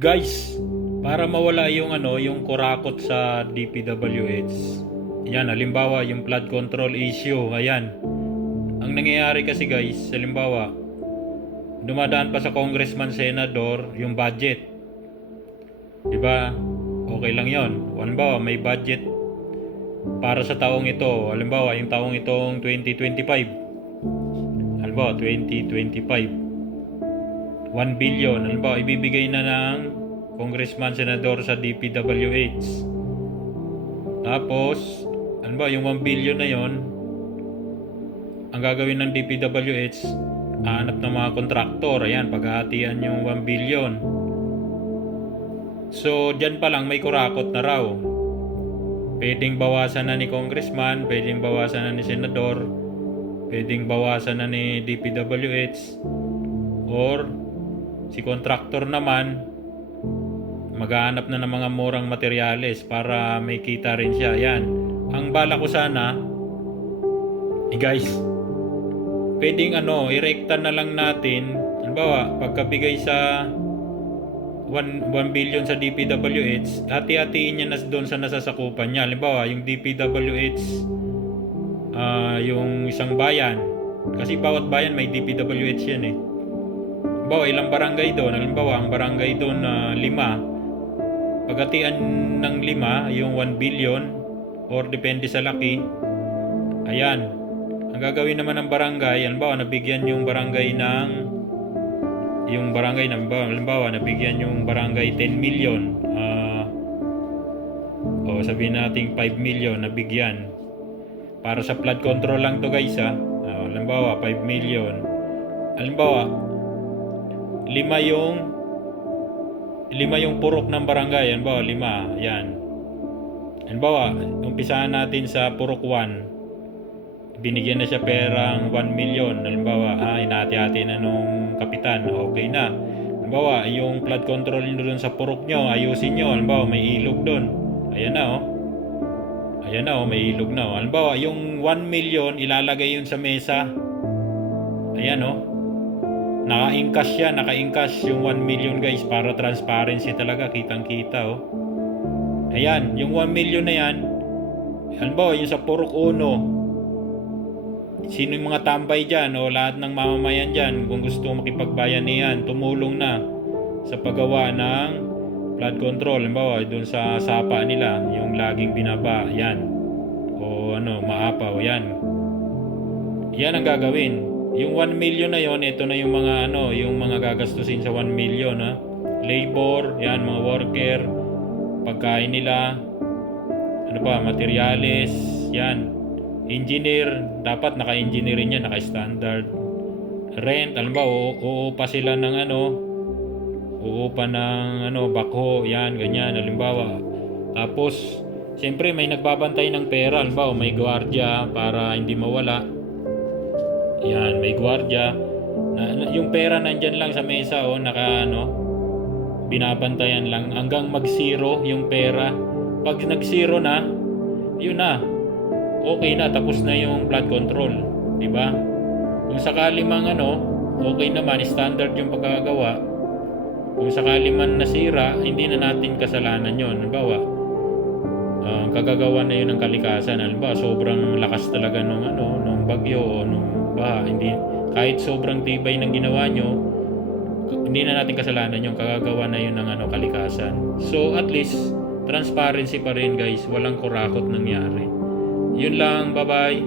Guys, para mawala yung yung kurakot sa DPWH. Yan, halimbawa yung flood control issue, ayan. Ang nangyayari kasi guys, halimbawa, dumadaan pa sa congressman, senador yung budget. 'Di ba? Okay lang 'yon. Halimbawa, may budget para sa taong ito. Halimbawa, yung taong itong 2025. Halimbawa, 2025. 1 billion. Halimbawa, ibibigay na ng congressman, senador sa DPWH. Tapos, halimbawa, yung 1 billion na yon, ang gagawin ng DPWH, hanap ng mga kontraktor. Ayan, paghahatian yung 1 billion. So, dyan pa lang may kurakot na raw. Pwedeng bawasan na ni congressman, pwedeng bawasan na ni senador, pwedeng bawasan na ni DPWH, or si kontraktor naman maghahanap na ng mga murang materyales para may kita rin siya. Yan. Ang bala ko sana, guys, pwedeng irekta na lang natin. Halimbawa, pagkabigay sa 1 billion sa DPWH, hati-hatiin niya na doon sa nasasakupan niya. Halimbawa, yung DPWH, yung isang bayan. Kasi bawat bayan may DPWH yan eh. Halimbawa, ilang barangay doon. Halimbawa, ang barangay doon 5. Paghatian ng 5, yung 1 billion, or depende sa laki. Ayan. Ang gagawin naman ng barangay, halimbawa, nabigyan yung barangay halimbawa, nabigyan yung barangay 10 million. O sabihin natin 5 million nabigyan. Para sa flood control lang to guys ha. Halimbawa, 5 million. Halimbawa, 5 yung purok ng barangay. Halimbawa, 5. Yan. Halimbawa, umpisahan natin sa purok 1. Binigyan na siya perang 1 million. Halimbawa, hinati-hati na nung kapitan. Okay na. Halimbawa, yung flood control nyo doon sa purok nyo, ayusin nyo. Halimbawa, may ilog doon. Ayan na oh. Ayan na oh, may ilog na oh. Halimbawa, yung 1 million, ilalagay yun sa mesa. Ayan oh. Naka-encash yung 1 million guys, para transparency talaga, kitang-kita oh. Ayan, yung 1 million na yan, halimbawa yung sa Purok 1, sino yung mga tambay dyan o lahat ng mamamayan dyan, kung gusto makipagbayanihan, tumulong na sa paggawa ng flood control. Halimbawa, dun sa sapa nila, yung laging binaba, yan. O maapaw, yan. Yan ang gagawin. Yung 1 million na yon, ito na yung mga yung mga gagastusin sa 1 million ha. Labor, yan, mga worker, pagkain nila, materyales, yan. Engineer, dapat naka-engineer rin yan, naka-standard. Rent, alam ba, uupa sila ng uupa ng backhoe, yan, ganyan, halimbawa. Tapos, siyempre may nagbabantay ng pera, halimbawa, may gwardiya para hindi mawala. Yan, may gwardiya. Yung pera nandyan lang sa mesa, binabantayan lang hanggang mag-zero yung pera. Pag nag-zero na, yun na. Okay na, tapos na yung flood control, 'di ba? Kung sakali mang okay naman, standard yung pagkakagawa. Kung sakali man nasira, hindi na natin kasalanan 'yon. Halimbawa, kagagawa na 'yun ng kalikasan. Halimbawa, sobrang lakas talaga nung bagyo o nung baha, hindi kahit sobrang tibay ng ginawa nyo, hindi na natin kasalanan yung kagagawa na 'yun ng kalikasan. So at least transparency pa rin guys, walang kurakot nangyari. Yun lang, bye-bye.